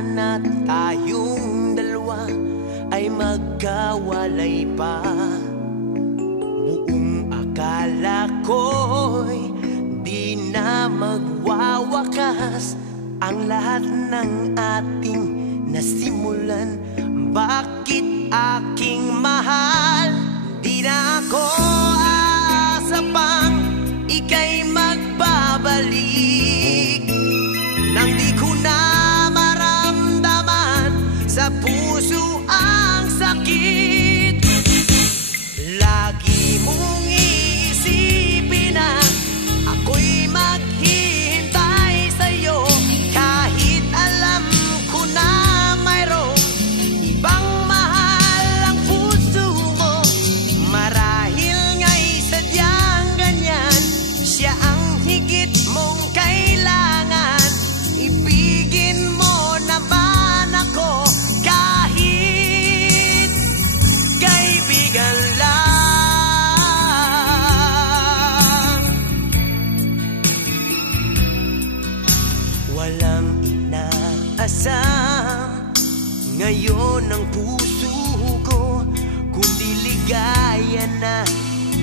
sana tayong dalawa ay magkawalay pa. Buong akala ko'y di na magwawakas ang lahat ng ating nasimulan. Bakit aking mahal, di na ako aasa pang ika'y magbabalik, nang di ko na maramdaman sa puso ang sakit. Lagi mong iisipin na ako'y maghihintay sa'yo, kahit alam ko na mayroong ibang mahal ang puso mo. Marahil nga'y sadyang ganyan, siya ang higit mong kailangan. Ibigin mo naman ako kahit kaibigan lang. Walang inaasam ngayon ang puso ko, kundi ligaya na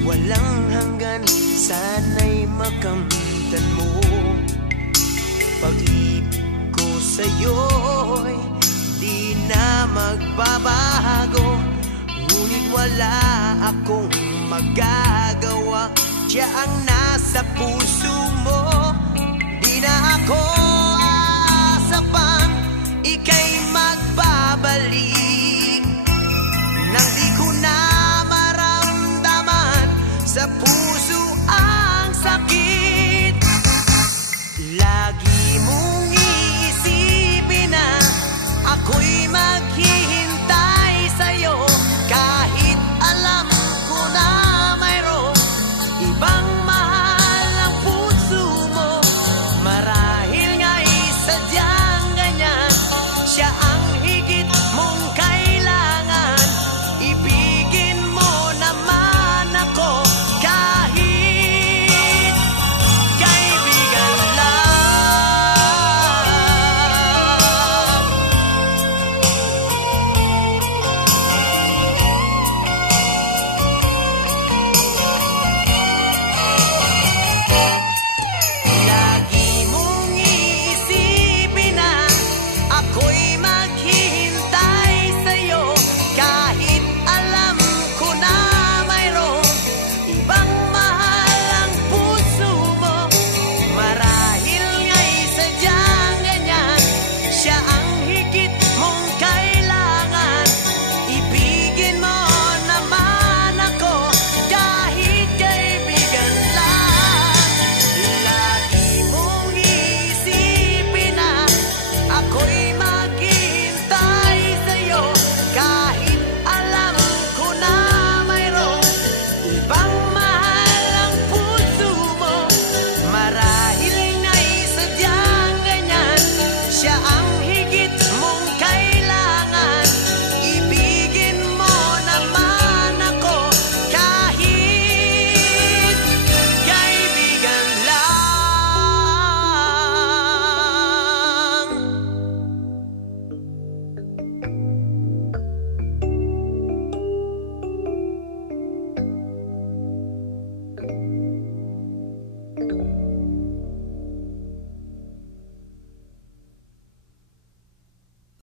walang hanggan. Sana'y makamtan mo. Pag-ibig ko sa'yo'y di na magbabago, ngunit wala akong magagawa. Siya ang nasa puso mo, di na ako